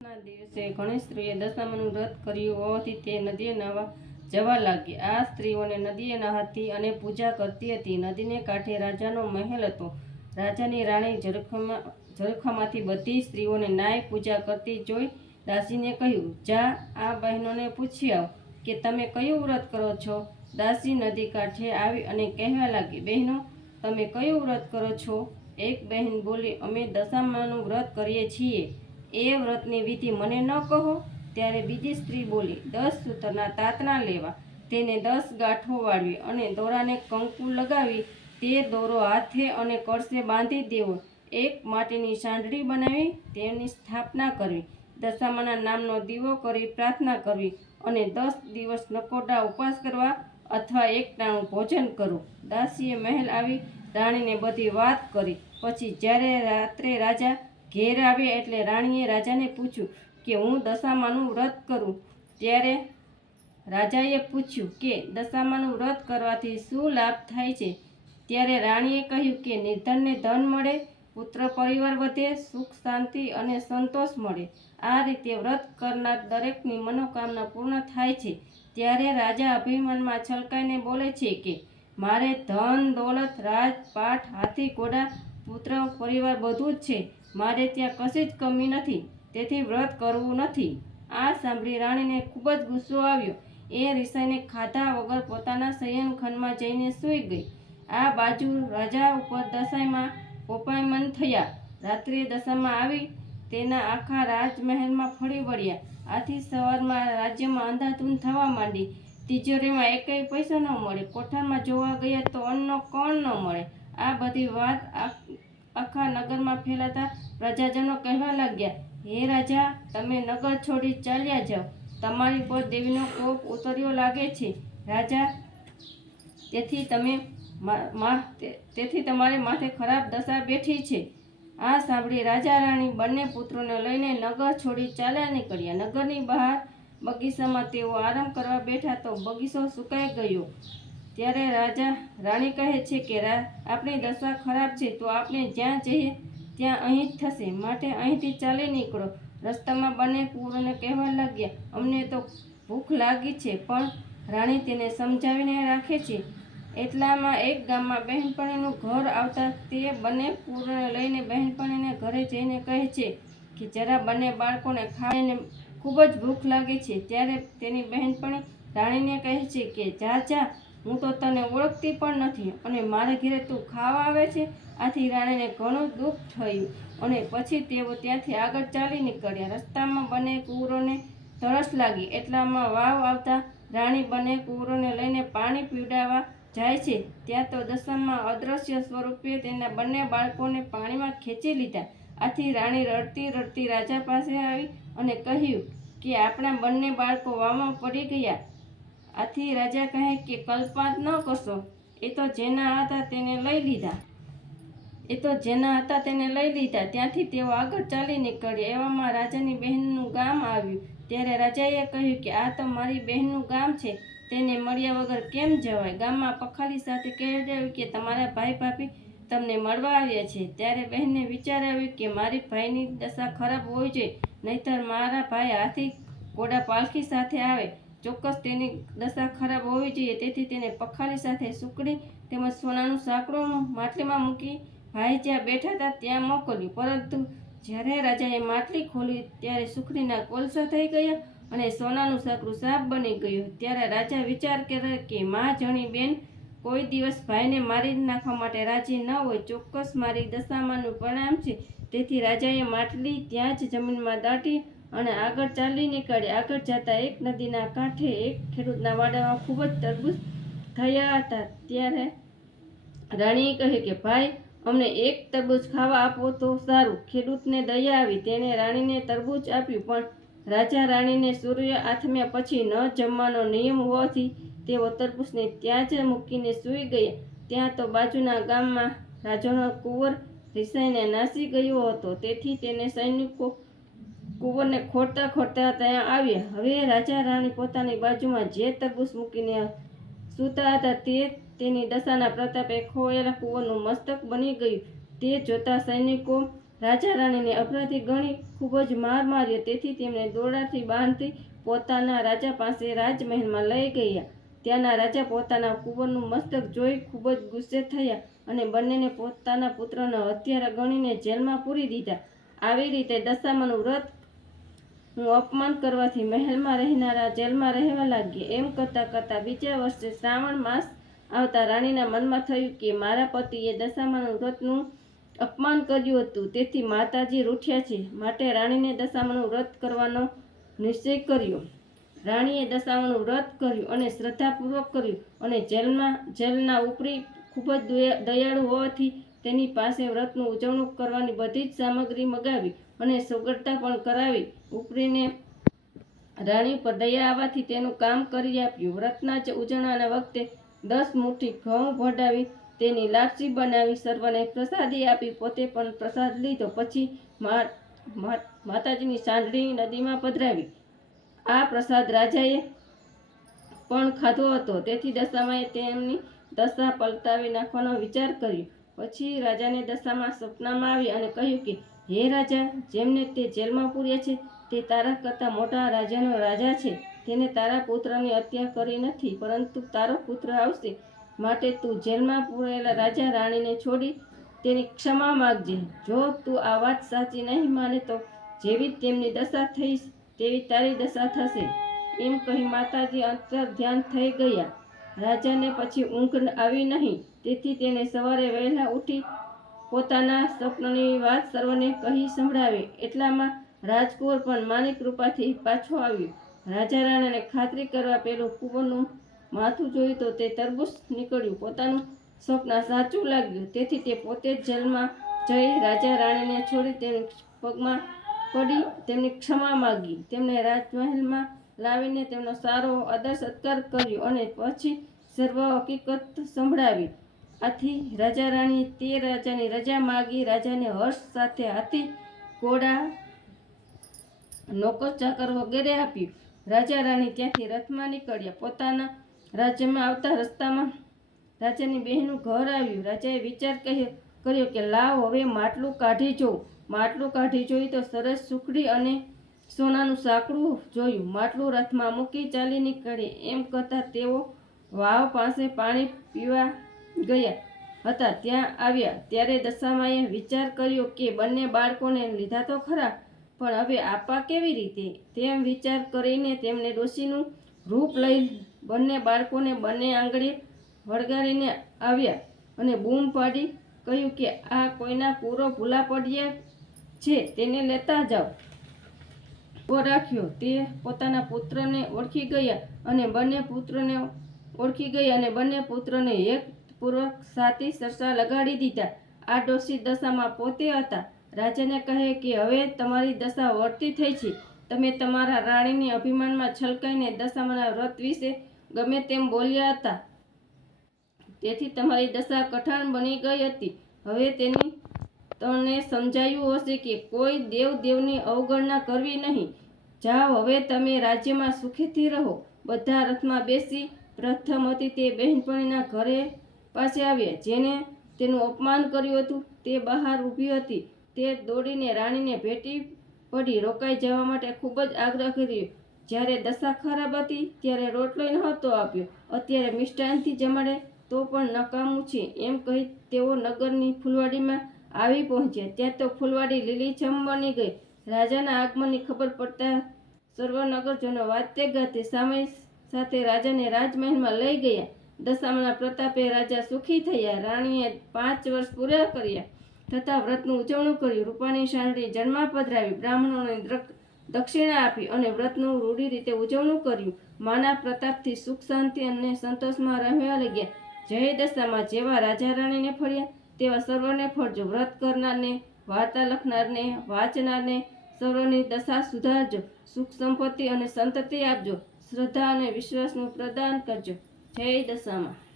ના દિવસે ઘણી સ્ત્રીએ દશામાનું વ્રત કર્યું હોવાથી તે નદીએ નાહવા જવા લાગી. આ સ્ત્રીઓને નદીએ નહાતી અને પૂજા કરતી હતી. નદીને કાંઠે રાજાનો મહેલ હતો. રાજાની રાણી ઝરખામાં, ઝરખામાંથી બધી સ્ત્રીઓને નાય પૂજા કરતી જોઈ દાસીને કહ્યું, જા, આ બહેનોને પૂછી આવ કે તમે કયું વ્રત કરો છો? દાસી નદી કાંઠે આવી અને કહેવા લાગી, બહેનો, તમે કયું વ્રત કરો છો? એક બહેન બોલી, અમે દશામાનું વ્રત કરીએ છીએ. એ વ્રતની વિધિ મને ન કહો? ત્યારે બીજી સ્ત્રી બોલી, દસ સૂતરના તાતણા લેવા. તેને દસ ગાંઠો વાળવી અને દોરાને કંકુ લગાવી, તે દોરો હાથે અને કળશે બાંધી દેવો. એક માટીની સાંઢળી બનાવી, તેની સ્થાપના કરવી. દશામાના નામનો દીવો કરી પ્રાર્થના કરવી અને દસ દિવસ નકોટા ઉપવાસ કરવા અથવા એકટાણું ભોજન કરવું. દાસીએ મહેલ આવી રાણીને બધી વાત કરી. પછી જ્યારે રાત્રે રાજા ઘેર આવ્યા એટલે રાણીએ રાજાને પૂછ્યું કે હું દશામાનું વ્રત કરું? ત્યારે રાજાએ પૂછ્યું કે દશામાનું વ્રત કરવાથી શું લાભ થાય છે? ત્યારે રાણીએ કહ્યું કે નિર્ધનને ધન મળે, પુત્ર પરિવાર વધે, સુખ, શાંતિ અને સંતોષ મળે. આ રીતે વ્રત કરનાર દરેકની મનોકામના પૂર્ણ થાય છે. ત્યારે રાજા અભિમાનમાં છલકાઈને બોલે છે કે, મારે ધન, દોલત, રાજ, પાઠ, હાથી, ઘોડા, પુત્ર, પરિવાર બધું જ છે. મારે ત્યાં કશી જ કમી નથી, તેથી વ્રત કરવું નથી. આ સાંભળી રાણીને ખૂબ જ ગુસ્સો આવ્યો. એ રિસાઈને ખાધા વગર પોતાના શયનખંડમાં જઈને સૂઈ ગઈ. આ બાજુ રાજા ઉપર દશામાં પોપાયમન થયા. રાત્રે દશામાં આવી તેના આખા રાજમહેલમાં ફળી વળ્યા. આથી સવારમાં રાજ્યમાં અંધાધૂંધ થવા માંડી. તિજોરીમાં એકેય પૈસા ન મળે. કોઠારમાં જોવા ગયા તો અન્નનો કોણ ન મળે? આ બધી વાત આખા નગરમાં ફેલાતા પ્રજાજનો કહેવા લાગ્યા, હે રાજા, તમે નગર છોડી ચાલ્યા જાઓ. તમારી પર દેવીનો કોપ ઉતર્યો લાગે છે. રાજા, તેથી તમે તેથી તમારે માથે ખરાબ દશા બેઠી છે. આ સાંભળી રાજા રાણી બંને પુત્રોને લઈને નગર છોડી ચાલ્યા નીકળ્યા. નગરની બહાર બગીચામાં તેઓ આરામ કરવા બેઠા તો બગીચો સુકાઈ ગયો. ત્યારે રાજા રાણી કહે છે કે આપણી દશા ખરાબ છે, તો આપણે જ્યાં જઈએ ત્યાં અહીં જ થશે. માટે અહીંથી ચાલી નીકળો. રસ્તામાં બંને પૂરને કહેવા લાગ્યા, અમને તો ભૂખ લાગી છે, પણ રાણી તેને સમજાવીને રાખે છે. એટલામાં એક ગામમાં બહેનપણીનું ઘર આવતા તે બંને પૂરને લઈને બહેનપણીને ઘરે જઈને કહે છે કે, જરા બંને બાળકોને ખાઈને ખૂબ જ ભૂખ લાગે છે. ત્યારે તેની બહેનપણી રાણીને કહે છે કે, જા જા હું તો તને ઓળખતી પણ નથી અને મારા ઘરે તું ખાવા આવે છે, આથી રાણીને ઘણું દુઃખ થયું અને પછી તેઓ ત્યાંથી આગળ ચાલી નીકળ્યા. રસ્તામાં બંને કુવરોને તરસ લાગી. એટલામાં વાવ આવતા રાણી બંને કુવરોને લઈને પાણી પીવડાવવા જાય છે. ત્યાં તો દશામાં અદ્રશ્ય સ્વરૂપે તેના બંને બાળકોને પાણીમાં ખેંચી લીધા. આથી રાણી રડતી રડતી રાજા પાસે આવી અને કહ્યું કે આપણા બંને બાળકો વાવમાં પડી ગયા. આથી રાજા કહે કે કલ્પાત ન કરશો. એ તો જેના હતા તેને લઈ લીધા. એ તો જેના હતા તેને લઈ લીધા. ત્યાંથી તેઓ આગળ ચાલી નીકળ્યા. એવામાં રાજાની બહેનનું ગામ આવ્યું. ત્યારે રાજાએ કહ્યું કે, આ તો મારી બહેનનું ગામ છે. તેને મળ્યા વગર કેમ જવાય? ગામમાં પખાલી સાથે કહેવાયું કે, તમારા ભાઈ ભાભી તમને મળવા આવ્યા છે. ત્યારે બહેનને વિચાર આવ્યો કે, મારી ભાઈની દશા ખરાબ હોવી જોઈએ. નહીતર મારા ભાઈ હાથી ઘોડા પાલખી સાથે આવે. ચોક્કસ તેની દશા ખરાબ હોવી જોઈએ. તેથી તેને પખાલી સાથે સુકડી તેમજ સોનાનું સાંકડું માટલીમાં મૂકી ભાઈ જ્યાં બેઠા હતા ત્યાં મોકલ્યું. પરંતુ જ્યારે રાજાએ માટલી ખોલી ત્યારે સુખડીના કોલસા થઈ ગયા અને સોનાનું સાંકડું સાફ બની ગયું. ત્યારે રાજા વિચાર કરે કે મા જણી બેન કોઈ દિવસ ભાઈને મારી નાખવા માટે રાજી ન હોય. ચોક્કસ મારી દશામાનું પરિણામ છે. તેથી રાજાએ માટલી ત્યાં જ જમીનમાં દાટી અને આગળ ચાલી નીકળ્યા આગળ જતા એક નદીના કાંઠે એક ખેડૂતના વાડામાં ખૂબ જ તરબૂચ થયા હતા. ત્યારે રાણીએ કહે કે, ભાઈ, અમને એક તરબૂચ ખાવા આપો તો સારું. ખેડૂતને દયા આવી તેણે રાણીને તરબૂચ આપ્યું, પણ રાજા રાણીને સૂર્ય આથમ્યા પછી ન જમવાનો નિયમ હોવાથી તેઓ તરબૂચને ત્યાં જ મૂકીને સૂઈ ગયા. ત્યાં તો બાજુના ગામમાં રાજાનો કુંવર રિસાઈને નાસી ગયો હતો. તેથી તેને સૈનિકો કુંવરને ખોડતા ખોડતા ત્યાં આવ્યા. હવે રાજા રાણી પોતાની બાજુમાં જે તરબૂચ મૂકીને સૂતા હતા તે તેની દશાના પ્રતાપે ખોયેલા કુંવરનું મસ્તક બની ગયું. તે જોતા સૈનિકો રાજા રાણીને અપરાધી ગણી ખૂબ જ માર માર્યો. તેથી તેમણે દોરડાથી બાંધી પોતાના રાજા પાસે રાજમહેલમાં લઈ ગયા. ત્યાંના રાજા પોતાના કુંવરનું મસ્તક જોઈ ખૂબ જ ગુસ્સે થયા અને બંનેને પોતાના પુત્રના હત્યારા ગણીને જેલમાં પૂરી દીધા. આવી રીતે દશામાનું વ્રત હું અપમાન કરવાથી મહેલમાં રહેનારા, જેલમાં રહેવા લાગ્યા. એમ કરતાં કરતાં બીજા વર્ષે શ્રાવણ માસ આવતા રાણીના મનમાં થયું કે મારા પતિએ દશામાનું વ્રતનું અપમાન કર્યું હતું. તેથી માતાજી રૂઠ્યા છે. માટે રાણીને દશામાનું વ્રત કરવાનો નિશ્ચય કર્યો. રાણીએ દશામાનું વ્રત કર્યું અને શ્રદ્ધાપૂર્વક કર્યું. અને જેલમાં, જેલના ઉપરી ખૂબ જ દયા- દયાળુ હોવાથી તેની પાસે વ્રતનું ઉજવણું કરવાની બધી જ સામગ્રી મગાવી અને સુગડતા પણ કરાવી. ઉપરીને રાણી પર દયા આવવાથી તેનું કામ કરી આપ્યું. વ્રતના જ ઉજવણાના વખતે દસ મુઠ્ઠી ઘઉં ભડાવી, તેની લાપસી બનાવી, સર્વને પ્રસાદી આપી, પોતે પણ પ્રસાદ લીધો. પછી માતાજીની સાંઢળી નદીમાં પધરાવી. આ પ્રસાદ રાજાએ પણ ખાધો હતો. તેથી દશામાએ તેમની દશા પલટાવી નાખવાનો વિચાર કર્યો. પછી રાજાને દશામાં સપનામાં આવી અને કહ્યું કે, હે રાજા, જેમને તે જેલમાં પૂર્યા છે, તે તારા કરતાં મોટા રાજાનો રાજા છે. તેને તારા પુત્રની હત્યા કરી નથી, પરંતુ તારો પુત્ર આવશે. માટે તું જેલમાં પૂરેલા રાજા રાણીને છોડી તેની ક્ષમા માગજે. જો તું આ વાત સાચી નહીં માને તો જેવી તેમની દશા થઈ તેવી તારી દશા થશે. એમ કહી માતાજી અંતર ધ્યાન થઈ ગયા. રાજાને પછી ઊંઘ આવી નહીં. તેથી તેને સવારે વહેલા ઉઠી પોતાના સ્વપ્નની વાત સર્વને કહી સંભળાવી. એટલામાં રાજકુંવર પણ માની કૃપાથી પાછો આવ્યો. રાજા રાણાને ખાતરી કરવા પેલું કુંવરનું માથું જોયું તો તે તરબૂચ નીકળ્યું. પોતાનું સ્વપ્ન સાચું લાગ્યું. તેથી તે પોતે જ જેલમાં જઈ રાજા રાણીને છોડી તેમ પગમાં પડી તેમની ક્ષમા માગી. તેમને રાજમહેલમાં લાવીને તેમનો સારો આદર સત્કાર કર્યો અને પછી સર્વ હકીકત સંભળાવી. આથી રાજા રાણી તે રાજાની રજા માગી, રાજાને હર્ષ સાથે હાથી, ઘોડા, નોકર, ચાકર વગેરે આપ્યું રાજા રાણી ત્યાંથી રથમાં નીકળ્યા. પોતાના રાજ્યમાં આવતા રસ્તામાં રાજાની બહેનનું ઘર આવ્યું. રાજાએ વિચાર કહ્યો, કર્યો કે, લાવ, હવે માટલું કાઢી જોઉં માટલું કાઢી જોઈ તો સરસ સુખડી અને સોનાનું સાંકડું જોયું. માટલું રથમાં મૂકી ચાલી નીકળે. એમ કરતાં તેઓ વાવ પાસે પાણી પીવા ગયા હતા. ત્યાં આવ્યા. ત્યારે દશામાએ વિચાર કર્યો કે બંને બાળકોને લીધા તો ખરા, પણ હવે આપવા કેવી રીતે? તેમ વિચાર કરીને તેમને ડોશીનું રૂપ લઈ બંને બાળકોને બંને આંગળે વળગાડીને આવ્યા અને બૂમ પાડી કહ્યું કે આ કોઈના પૂરો ભૂલા પડ્યા છે, તેને લેતા જાઓ. ઊભો રાખ્યો. તે પોતાના પુત્રને ઓળખી ગયા અને બંને પુત્રને ઓળખી ગયા અને બંને પુત્રને એક પૂર્વક સાતી સરસા લગાડી દીધા. આ ડોસી દશામાં પોતે હતા. રાજાને કહે કે, હવે તમારી દશા વર્તી થઈ છે. તમે તમારા રાણીની અભિમાનમાં છલકાઈને દશામાના વ્રત વિશે ગમે તેમ બોલ્યા હતા. તેથી તમારી દશા કઠણ બની ગઈ હતી. હવે તેની તમને સમજાયું હશે કે કોઈ દેવ દેવની અવગણના કરવી નહીં. જાઓ, હવે તમે રાજ્યમાં સુખેથી રહો. બધા રથમાં બેસી પ્રથમ હતી તે બહેનપણીના ઘરે પાસે આવ્યા. જેને તેનું અપમાન કર્યું હતું, તે બહાર ઊભી હતી. તે દોડીને રાણીને ભેટી પડી રોકાઈ જવા માટે ખૂબ જ આગ્રહ કર્યો. જ્યારે દશા ખરાબ હતી, ત્યારે રોટલો નહોતો આપ્યો. અત્યારે મિષ્ટાનથી જમાડે તો પણ નકામું છે. એમ કહી તેઓ નગરની ફૂલવાડીમાં આવી પહોંચ્યા. ત્યાં તો ફૂલવાડી લીલીછમ બની ગઈ. રાજાના આગમનની ખબર પડતા સર્વનગરજનો વાતે ગાતે સામે સાથે રાજાને રાજમહેલમાં લઈ ગયા. દશામાના પ્રતાપે રાજા સુખી થયા. રાણીએ પાંચ વર્ષ પૂરા કર્યા તથા વ્રતનું ઉજવણું કર્યું. રૂપાણી શાંડી જન્મા પધરાવી, બ્રાહ્મણોને દક્ષિણા આપી અને વ્રતનું રૂઢી રીતે ઉજવણું કર્યું. માના પ્રતાપથી સુખ શાંતિ અને સંતોષમાં રહેવા લાગ્યા. જય દશામાં જેવા રાજા રાણીને ફળ્યા તેવા સર્વને ફળજો. વ્રત કરનારને, વાર્તા લખનારને, વાંચનારને સર્વની દશા સુધારજો. સુખ સંપત્તિ અને સંતતિ આપજો. શ્રદ્ધા અને વિશ્વાસનું પ્રદાન કરજો. જય દશામાં.